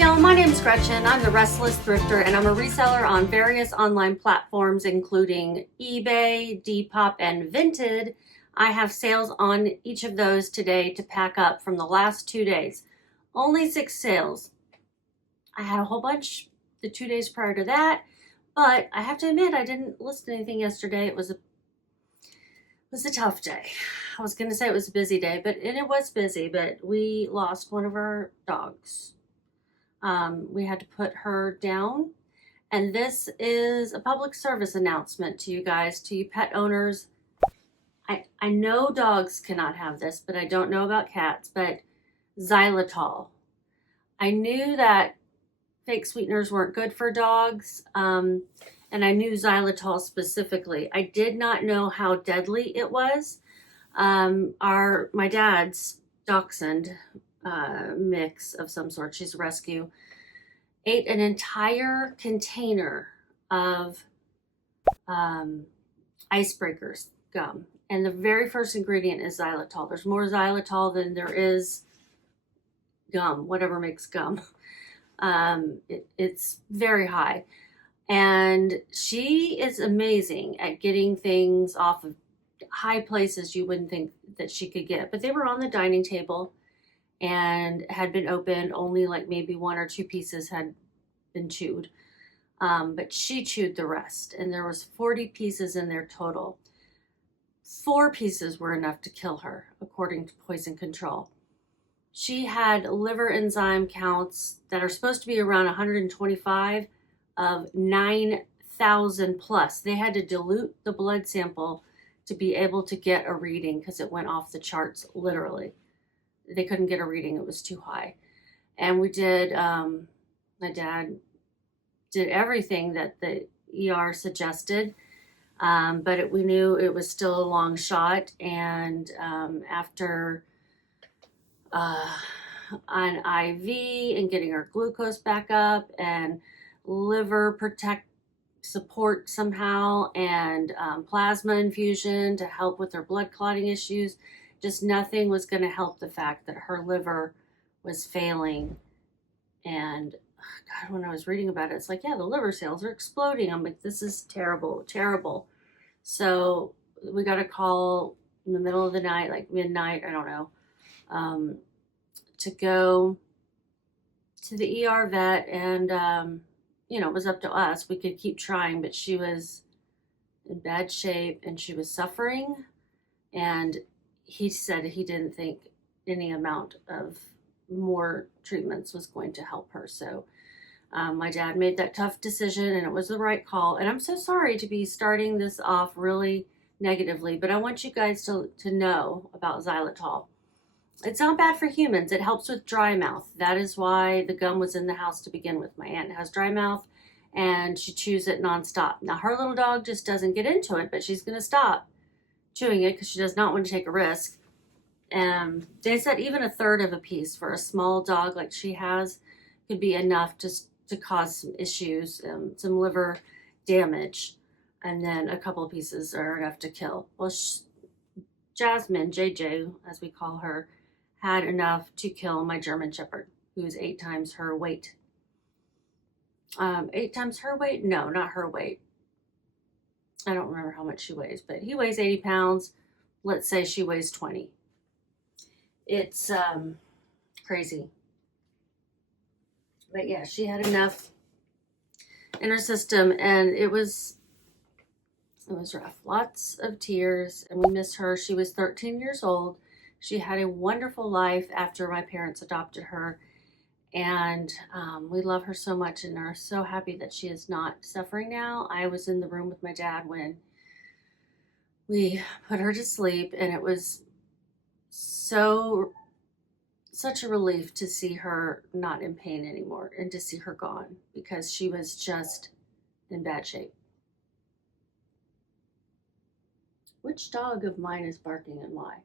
y'all, my name is Gretchen. I'm the Restless Thrifter and I'm a reseller on various online platforms including eBay, Depop, and Vinted. I have sales on each of those today to pack up from the last 2 days. Only 6 sales. I had a whole bunch the 2 days prior to that, but I have to admit I didn't list anything yesterday. It was a tough day. I was going to say it was a busy day, and it was busy, but we lost one of our dogs. We had to put her down, and this is a public service announcement to you guys, to you pet owners. I know dogs cannot have this, but I don't know about cats, but xylitol. I knew that fake sweeteners weren't good for dogs, and I knew xylitol specifically. I did not know how deadly it was. My dad's dachshund mix of some sort, she's a rescue, ate an entire container of icebreakers gum, and the very first ingredient is xylitol. There's more xylitol than there is gum, whatever makes gum. It's very high, and she is amazing at getting things off of high places you wouldn't think that she could get, but they were on the dining table and had been opened. Only like maybe 1 or 2 pieces had been chewed, but she chewed the rest, and there was 40 pieces in there total. 4 pieces were enough to kill her, according to Poison Control. She had liver enzyme counts that are supposed to be around 125 of 9,000 plus. They had to dilute the blood sample to be able to get a reading because it went off the charts, literally. They couldn't get a reading, it was too high. And we did, my dad did everything that the ER suggested, but we knew it was still a long shot. And after an IV and getting her glucose back up and liver support somehow, and plasma infusion to help with her blood clotting issues, just nothing was going to help the fact that her liver was failing. And God, when I was reading about it, it's like, yeah, the liver cells are exploding. I'm like, this is terrible, terrible. So we got a call in the middle of the night, like midnight, I don't know, to go to the ER vet, and it was up to us. We could keep trying, but she was in bad shape and she was suffering, and he said he didn't think any amount of more treatments was going to help her. So my dad made that tough decision, and it was the right call. And I'm so sorry to be starting this off really negatively, but I want you guys to know about xylitol. It's not bad for humans. It helps with dry mouth. That is why the gum was in the house to begin with. My aunt has dry mouth, and she chews it nonstop. Now, her little dog just doesn't get into it, but she's going to stop chewing it because she does not want to take a risk. And they said even 1/3 of a piece for a small dog like she has could be enough to cause some issues, some liver damage, and then a couple of pieces are enough to kill. Well, Jasmine, JJ, as we call her, had enough to kill my German Shepherd, who's 8 times her weight. 8 times her weight? No, not her weight. I don't remember how much she weighs, but he weighs 80 pounds. Let's say she weighs 20. It's crazy. But yeah, she had enough in her system, and it was rough. Lots of tears, and we miss her. She was 13 years old. She had a wonderful life after my parents adopted her, and we love her so much and are so happy that she is not suffering now. I was in the room with my dad when we put her to sleep, and it was such a relief to see her not in pain anymore and to see her gone, because she was just in bad shape. Which dog of mine is barking and why?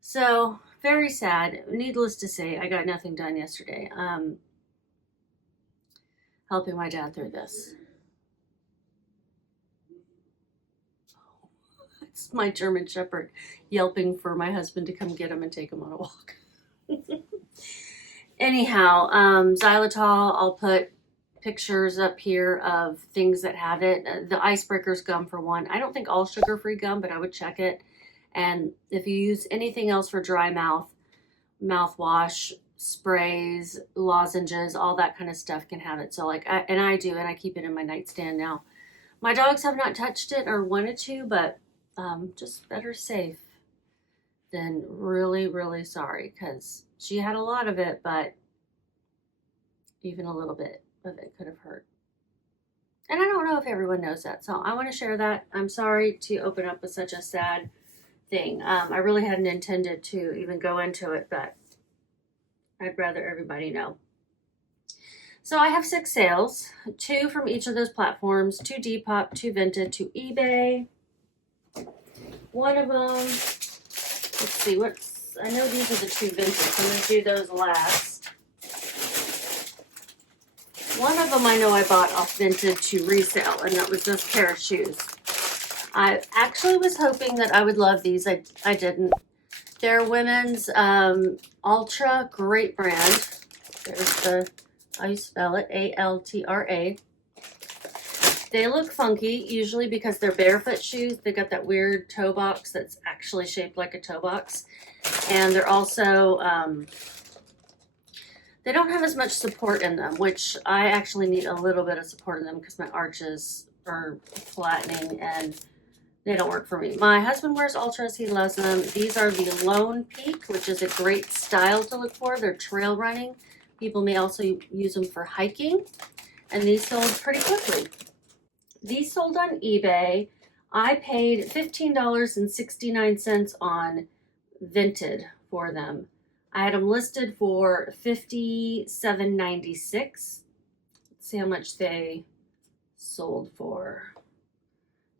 So, very sad. Needless to say, I got nothing done yesterday. Helping my dad through this. It's my German Shepherd yelping for my husband to come get him and take him on a walk. Anyhow, xylitol, I'll put pictures up here of things that have it. The icebreakers gum for one. I don't think all sugar-free gum, but I would check it. And if you use anything else for dry mouth, mouthwash, sprays, lozenges, all that kind of stuff can have it. So like, I do, and I keep it in my nightstand now. My dogs have not touched it or wanted to, but just better safe than really, really sorry, because she had a lot of it, but even a little bit of it could have hurt. And I don't know if everyone knows that, so I want to share that. I'm sorry to open up with such a sad thing. I really hadn't intended to even go into it, but I'd rather everybody know. So I have 6 sales, 2 from each of those platforms, 2 Depop, 2 Vinted, 2 eBay. One of them, let's see, I know these are the 2 Vinted, so I'm going to do those last. One of them I know I bought off Vinted to resell, and that was this pair of shoes. I actually was hoping that I would love these. I didn't. They're women's Ultra, great brand. There's how you spell it, A-L-T-R-A. They look funky, usually because they're barefoot shoes. They got that weird toe box that's actually shaped like a toe box. And they're also, they don't have as much support in them, which I actually need a little bit of support in them because my arches are flattening and they don't work for me. My husband wears Ultras. He loves them. These are the Lone Peak, which is a great style to look for. They're trail running. People may also use them for hiking. And these sold pretty quickly. These sold on eBay. I paid $15.69 on Vinted for them. I had them listed for $57.96. Let's see how much they sold for.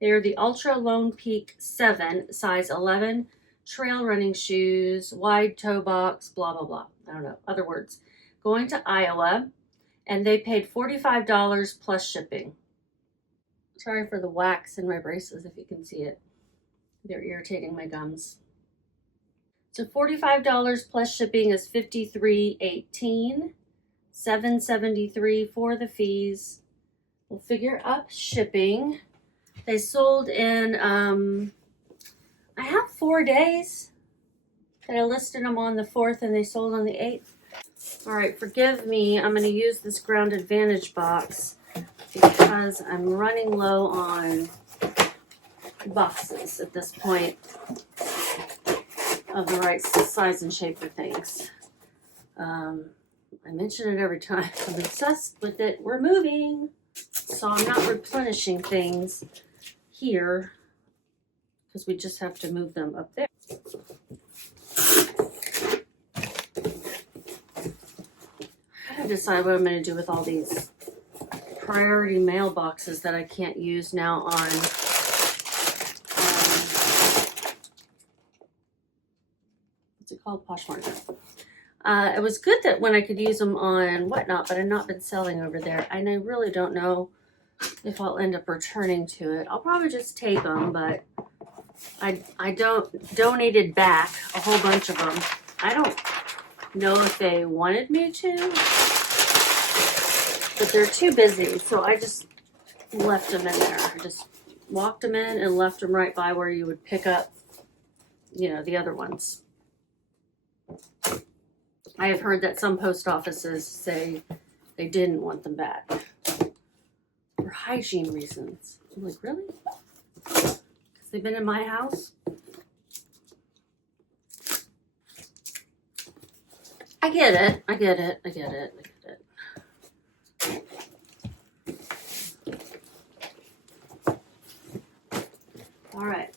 They're the Ultra Lone Peak 7, size 11, trail running shoes, wide toe box, blah, blah, blah. I don't know, other words. Going to Iowa, and they paid $45 plus shipping. Sorry for the wax in my braces, if you can see it. They're irritating my gums. So $45 plus shipping is $53.18, $7.73 for the fees. We'll figure up shipping. They sold in, I have 4 days that I listed them on the 4th and they sold on the 8th. All right, forgive me. I'm going to use this Grounded Vantage box because I'm running low on boxes at this point of the right size and shape of things. I mention it every time. I'm obsessed with it. We're moving. So I'm not replenishing things here because we just have to move them up there. I gotta decide what I'm going to do with all these priority mail boxes that I can't use now on what's it called? Poshmark. It was good that when I could use them on Whatnot, but I've not been selling over there. And I really don't know if I'll end up returning to it. I'll probably just take them, but I donated back a whole bunch of them. I don't know if they wanted me to, but they're too busy, so I just left them in there. I just walked them in and left them right by where you would pick up, you know, the other ones. I have heard that some post offices say they didn't want them back for hygiene reasons. I'm like, really? Because they've been in my house? I get it. I get it. I get it. I get it. All right.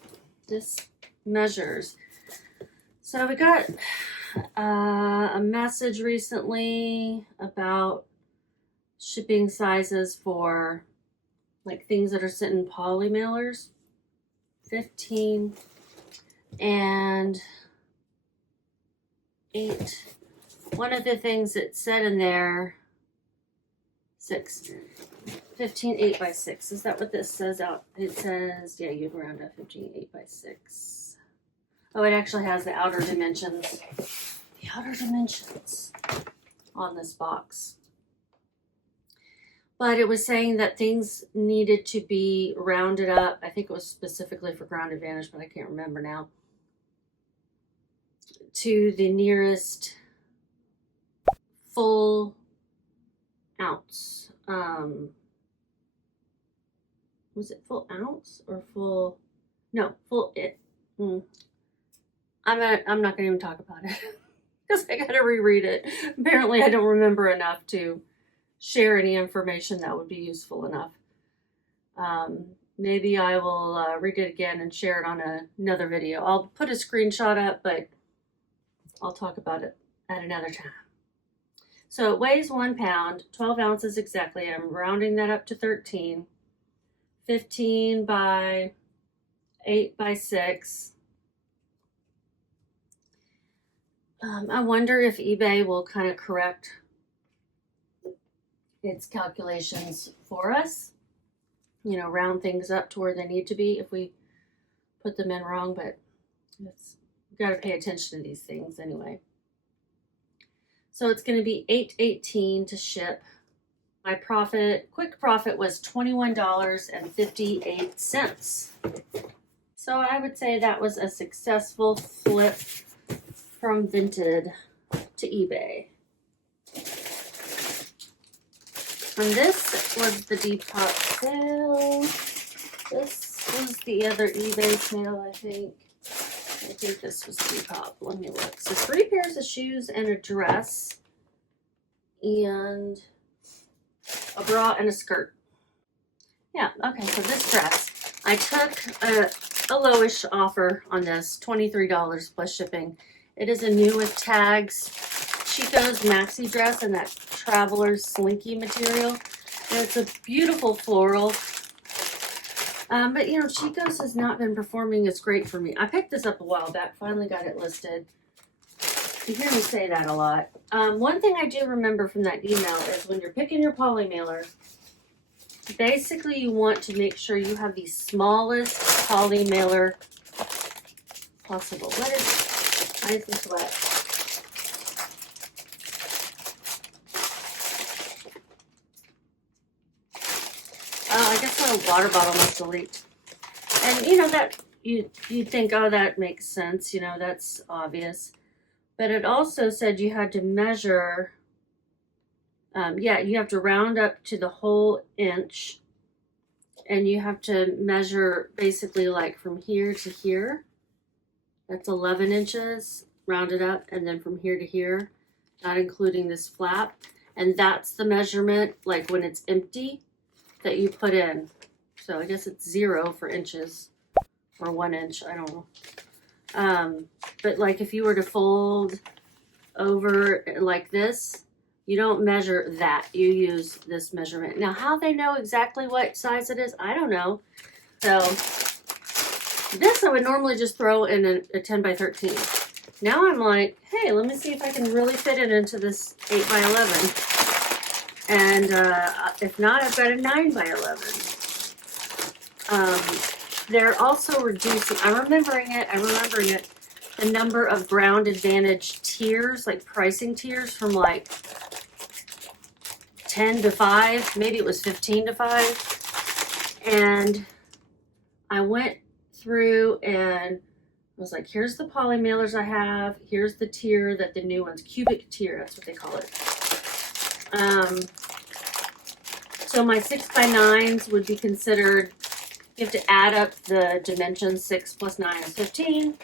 This measures. So we got a message recently about shipping sizes for like things that are sitting in poly mailers. 15 and 8. One of the things that said in there, 6. 15, 8 by 6. Is that what this says out? It says, yeah, you'd round up 15, 8 by 6. Oh, it actually has the outer dimensions. The outer dimensions. on this box. But it was saying that things needed to be rounded up. I think it was specifically for Ground Advantage, but I can't remember now. To the nearest full ounce. Was it full ounce or full? No, full it. I'm not gonna even talk about it because I gotta reread it. Apparently, I don't remember enough to share any information that would be useful enough. Maybe I will read it again and share it on another video. I'll put a screenshot up, but I'll talk about it at another time. So it weighs 1 pound, 12 ounces exactly, and I'm rounding that up to 13. 15 by 8 by 6. I wonder if eBay will kind of correct its calculations for us. You know, round things up to where they need to be if we put them in wrong, but we've got to pay attention to these things anyway. So it's going to be $8.18 to ship. My profit, quick profit, was $21.58. So I would say that was a successful flip from Vinted to eBay. And this was the Depop sale. This was the other eBay sale, I think. I think this was Depop. Let me look. So 3 pairs of shoes and a dress. And a bra and a skirt. Yeah, okay, so this dress. I took a lowish offer on this, $23 plus shipping. It is a new with tags, Chico's maxi dress in that Traveler's Slinky material. And it's a beautiful floral. But you know, Chico's has not been performing as great for me. I picked this up a while back, finally got it listed. You hear me say that a lot. One thing I do remember from that email is when you're picking your poly mailer, basically you want to make sure you have the smallest poly mailer possible. Why is this wet? I guess my water bottle must have leaked. And you know that you think, oh, that makes sense. You know, that's obvious. But it also said you had to measure, you have to round up to the whole inch. And you have to measure basically like from here to here. That's 11 inches, rounded up. And then from here to here, not including this flap. And that's the measurement, like when it's empty, that you put in. So I guess it's 0 for inches. Or 1 inch, I don't know. But like if you were to fold over like this, you don't measure that. You use this measurement. Now, how they know exactly what size it is, I don't know. So this I would normally just throw in a 10 by 13. Now I'm like, hey, let me see if I can really fit it into this 8 by 11. And if not, I've got a 9 by 11. They're also reducing, I'm remembering it, the number of Ground Advantage tiers, like pricing tiers from like 10 to 5, maybe it was 15 to 5. And I went through and was like, here's the poly mailers I have, here's the tier that the new one's, cubic tier, that's what they call it. So my 6 by 9s would be considered, you have to add up the dimensions. 6 plus 9 is 15.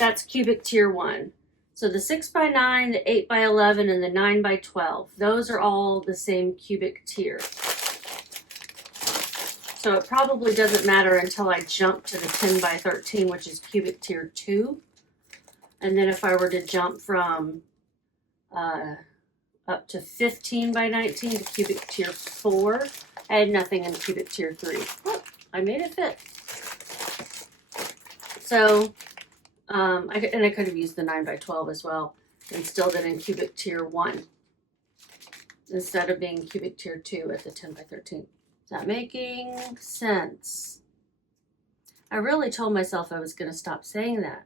That's cubic tier 1. So the 6 by 9, the 8 by 11, and the 9 by 12, those are all the same cubic tier. So it probably doesn't matter until I jump to the 10 by 13, which is cubic tier 2. And then if I were to jump from up to 15 by 19 to cubic tier 4, I had nothing in cubic tier 3. Oh, I made it fit. So, I could have used the 9 by 12 as well and still did in cubic tier 1 instead of being cubic tier 2 at the 10 by 13. Is that making sense? I really told myself I was going to stop saying that.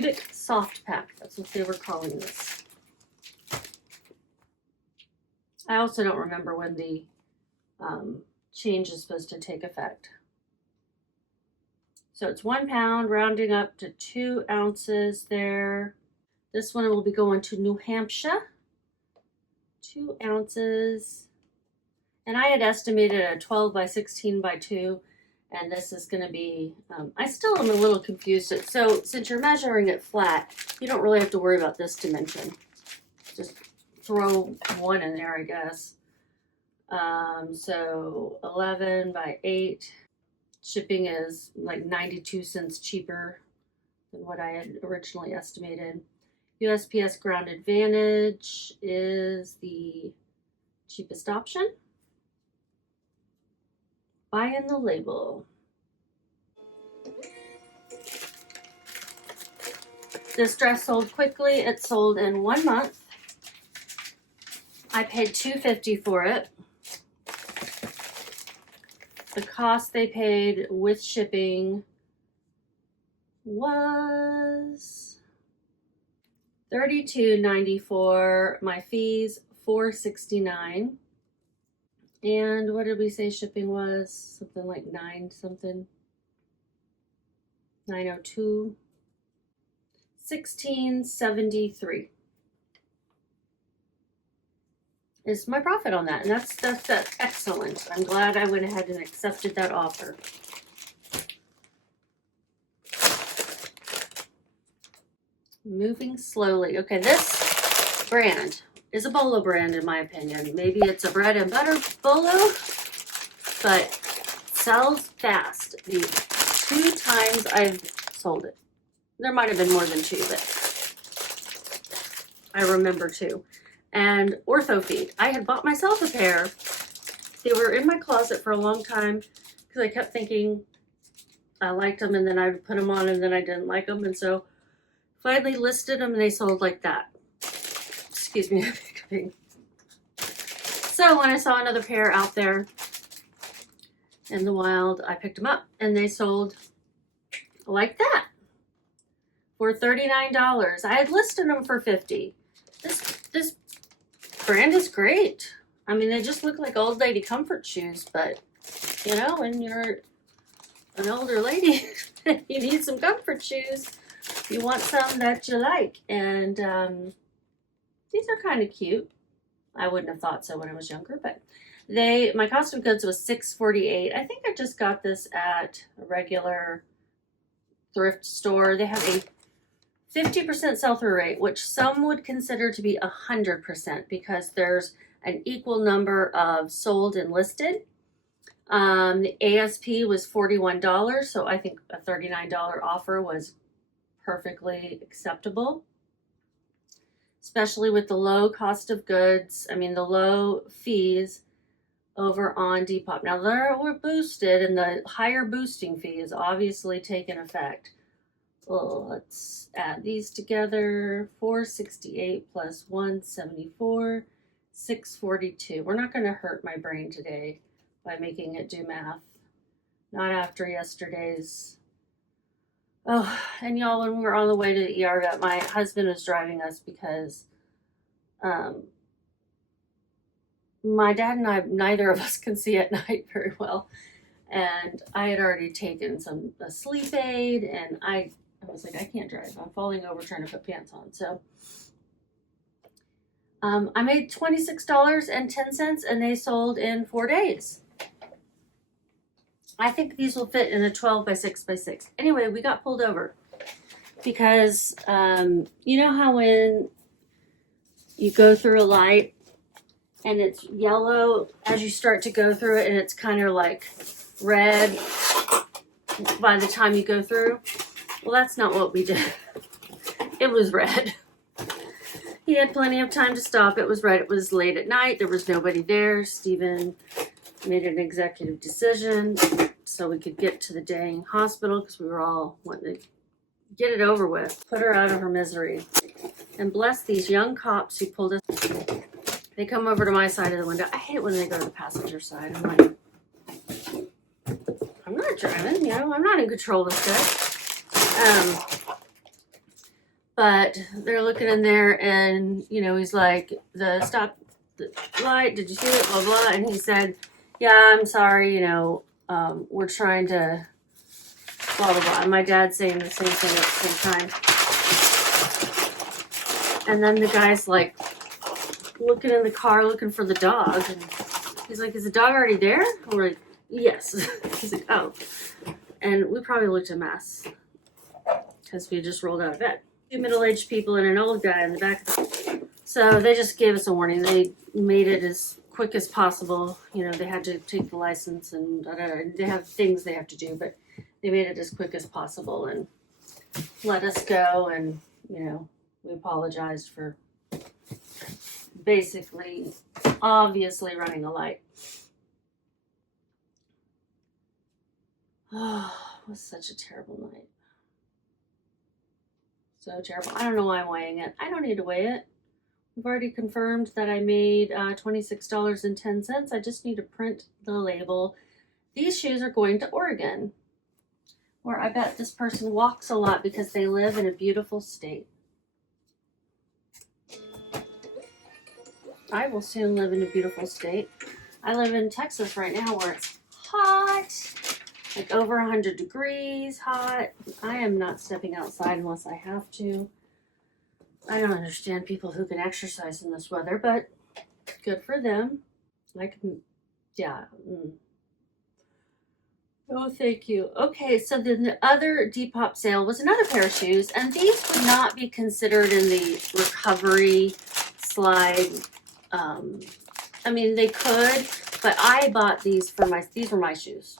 cubic soft pack. That's what they were calling this. I also don't remember when the change is supposed to take effect. So it's 1 pound, rounding up to 2 ounces there. This one will be going to New Hampshire. 2 ounces. And I had estimated a 12 by 16 by 2. And this is going to be, I still am a little confused. So since you're measuring it flat, you don't really have to worry about this dimension. Just throw one in there, I guess. So 11 by 8. Shipping is like 92 cents cheaper than what I had originally estimated. USPS Ground Advantage is the cheapest option. Buy in the label. This dress sold quickly. It sold in 1 month. I paid $2.50 for it. The cost they paid with shipping was $32.94. My fees $4.69. And what did we say shipping was? Something like 902. $16.73 is my profit on that, and that's excellent. I'm glad I went ahead and accepted that offer. Moving slowly. Okay, this brand is a bolo brand in my opinion. Maybe it's a bread and butter bolo, but sells fast. The 2 times I've sold it. There might have been more than 2, but I remember 2. And Ortho Feet. I had bought myself a pair. They were in my closet for a long time because I kept thinking I liked them, and then I would put them on and then I didn't like them, and so finally listed them and they sold like that. Excuse me. So when I saw another pair out there in the wild, I picked them up and they sold like that for $39. I had listed them for $50. This brand is great. I mean, they just look like old lady comfort shoes, but you know, when you're an older lady, you need some comfort shoes. You want some that you like, and these are kind of cute. I wouldn't have thought so when I was younger, but my cost of goods was $6.48. I think I just got this at a regular thrift store. They have a 50% sell-through rate, which some would consider to be 100% because there's an equal number of sold and listed. The ASP was $41, so I think a $39 offer was perfectly acceptable, especially with the low cost of goods. I mean, the low fees over on Depop. Now, they were boosted, and the higher boosting fee is obviously taken effect. Well, let's add these together. $468 plus $174, $642. We're not going to hurt my brain today by making it do math. Not after yesterday's. Oh, and y'all, when we were on the way to the ER vet, my husband was driving us because my dad and I, neither of us can see at night very well. And I had already taken a sleep aid, and I was like, I can't drive. I'm falling over trying to put pants on. So I made $26.10, and they sold in 4 days. I think these will fit in a 12 by 6 by 6. Anyway, we got pulled over because you know how when you go through a light and it's yellow as you start to go through it, and it's kind of like red by the time you go through? Well, that's not what we did. It was red. He had plenty of time to stop. It was red. It was late at night. There was nobody there. Stephen made an executive decision so we could get to the dang hospital because we were all wanting to get it over with, put her out of her misery. And bless these young cops who pulled us. They come over to my side of the window. I hate when they go to the passenger side. I'm like, I'm not driving, you know, I'm not in control of this. But they're looking in there, and you know, he's like, the stop the light, did you see it, blah blah, and he said, yeah, I'm sorry, you know, we're trying to blah blah blah. And my dad's saying the same thing at the same time. And then the guy's like looking in the car, looking for the dog, and he's like, is the dog already there? We're like, yes. He's like, oh. And we probably looked a mess because we just rolled out of bed. Two middle-aged people and an old guy in the back. So they just gave us a warning. They made it as quick as possible. You know, they had to take the license and they have things they have to do, but they made it as quick as possible and let us go. And, you know, we apologized for basically, obviously running a light. Oh, it was such a terrible night. So terrible. I don't know why I'm weighing it. I don't need to weigh it. We've already confirmed that I made $26.10. I just need to print the label. These shoes are going to Oregon, where I bet this person walks a lot because they live in a beautiful state. I will soon live in a beautiful state. I live in Texas right now where it's hot, like over 100 degrees hot. I am not stepping outside unless I have to. I don't understand people who can exercise in this weather, but good for them. I can, yeah. Oh, thank you. Okay, so then the other Depop sale was another pair of shoes, and these would not be considered in the recovery slide. I mean, they could, but I bought these for these were my shoes.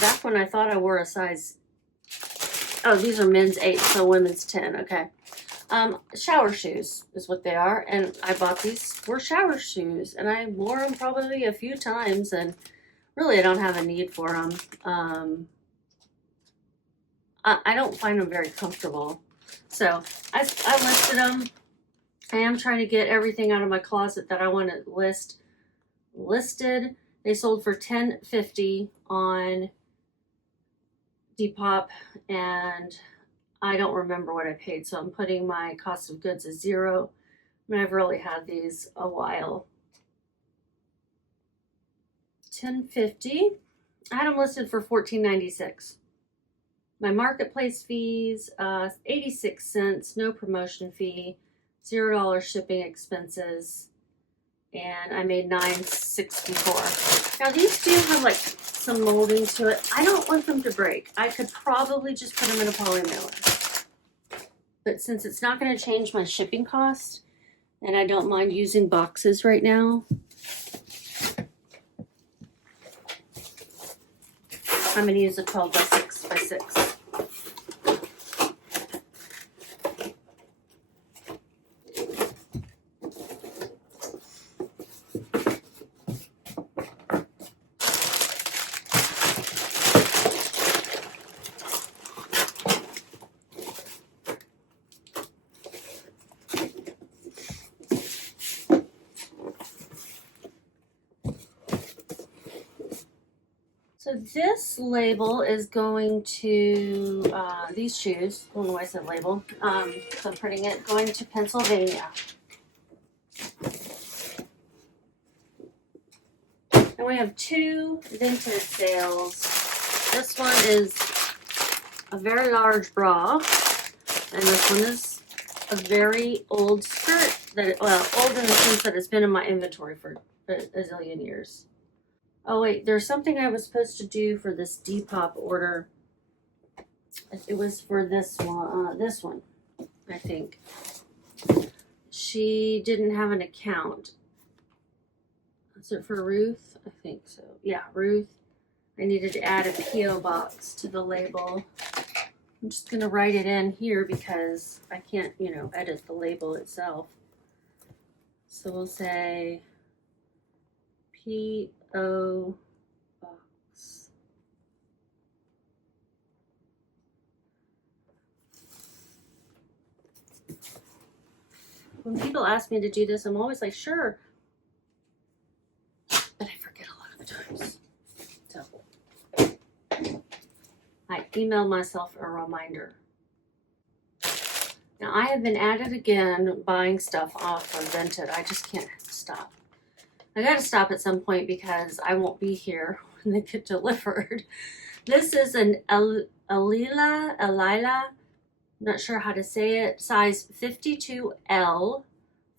Back when I thought I wore a size, oh, these are men's 8, so women's 10, okay. Shower shoes is what they are, and I bought these for shower shoes, and I wore them probably a few times, and really I don't have a need for them. I don't find them very comfortable, so I listed them. I am trying to get everything out of my closet that I want to listed. They sold for $10.50 on Depop, and I don't remember what I paid, so I'm putting my cost of goods as 0. I mean, I've really had these a while. $10.50. I had them listed for $14.96. My marketplace fees, 86 cents, no promotion fee, $0 shipping expenses, and I made $9.64. Now these do have like some molding to it. I don't want them to break. I could probably just put them in a poly mailer, but since it's not going to change my shipping cost, and I don't mind using boxes right now, I'm going to use a 12 by 6 by 6. So this label is going to, these shoes, I don't know why I said label, so I'm printing it, going to Pennsylvania. And we have 2 Vinted sales. This one is a very large bra, and this one is a very old skirt, that, well, old in the sense that it's been in my inventory for a zillion years. Oh wait, there's something I was supposed to do for this Depop order. It was for this one, I think. She didn't have an account. Is it for Ruth? I think so. Yeah, Ruth. I needed to add a P.O. box to the label. I'm just gonna write it in here because I can't, you know, edit the label itself. So we'll say P.O. box. When people ask me to do this, I'm always like, sure. But I forget a lot of the times. So I emailed myself a reminder. Now I have been at it again buying stuff off of Vinted. I just can't stop. I gotta stop at some point because I won't be here when they get delivered. This is an Elila, not sure how to say it, size 52L,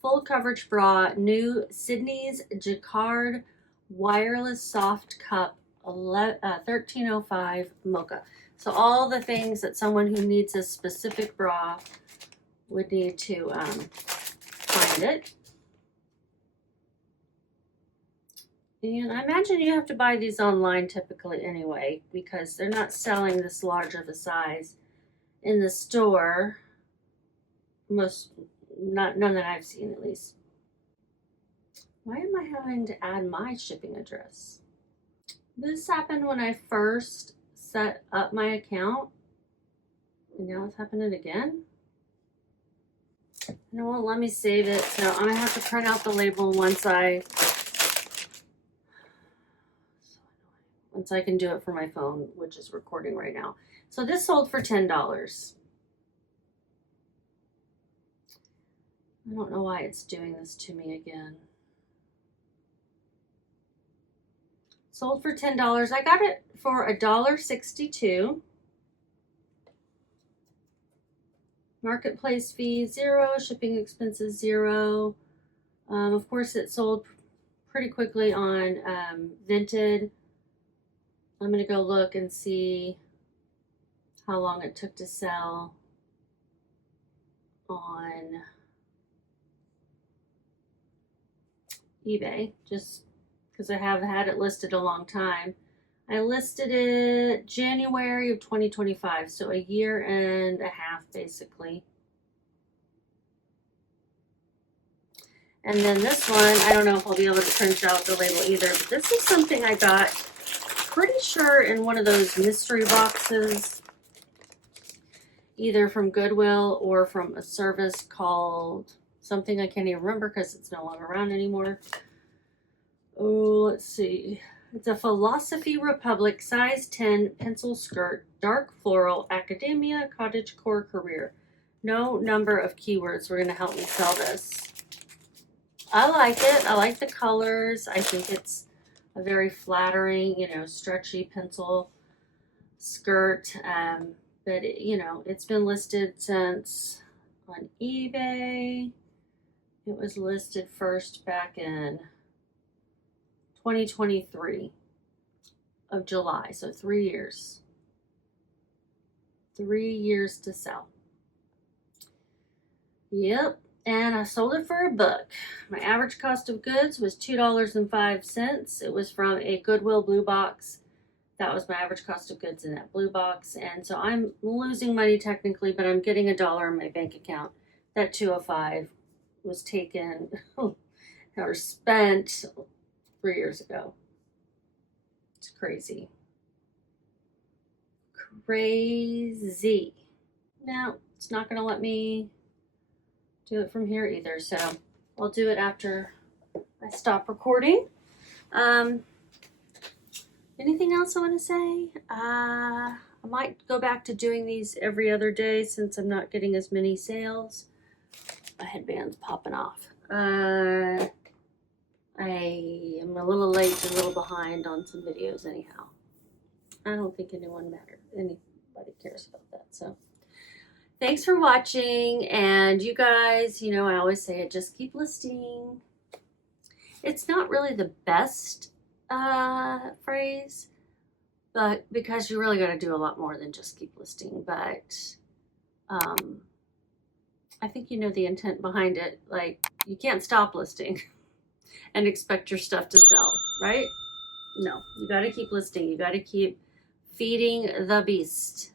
full coverage bra, new Sydney's Jacquard wireless soft cup, 1305 mocha. So all the things that someone who needs a specific bra would need to find it. And I imagine you have to buy these online typically anyway, because they're not selling this large of a size in the store. None that I've seen at least. Why am I having to add my shipping address? This happened when I first set up my account, and now it's happening again. And it won't let me save it, so I'm gonna have to print out the label once I can do it for my phone, which is recording right now. So this sold for $10. I don't know why it's doing this to me again. Sold for $10. I got it for $1.62. Marketplace fee, 0. Shipping expenses, 0. Of course, it sold pretty quickly on Vinted. I'm going to go look and see how long it took to sell on eBay, just because I have had it listed a long time. I listed it January of 2025, so a year and a half basically. And then this one, I don't know if I'll be able to print out the label either, but this is something I got pretty sure in one of those mystery boxes, either from Goodwill or from a service called something I can't even remember because it's no longer around anymore. Oh, let's see. It's a Philosophy Republic size 10 pencil skirt, dark floral, academia, cottagecore, career. No number of keywords were going to help me sell this. I like it. I like the colors. I think it's a very flattering, stretchy pencil skirt. But, it's been listed since on eBay. It was listed first back in 2023 of July, so 3 years. 3 years to sell. Yep, and I sold it for $1. My average cost of goods was $2.05. It was from a Goodwill blue box. That was my average cost of goods in that blue box, and so I'm losing money technically, but I'm getting $1 in my bank account. That $2.05 was taken or spent 3 years ago. It's crazy. Crazy. Now, it's not going to let me do it from here either, so I'll do it after I stop recording. Anything else I want to say? I might go back to doing these every other day since I'm not getting as many sales. My headband's popping off. I am a little late, a little behind on some videos anyhow. I don't think anybody cares about that. So thanks for watching. And you guys, I always say it, just keep listing. It's not really the best phrase, but because you really got to do a lot more than just keep listing. But I think you know the intent behind it. Like, you can't stop listing and expect your stuff to sell, right? No, you got to keep listing. You got to keep feeding the beast.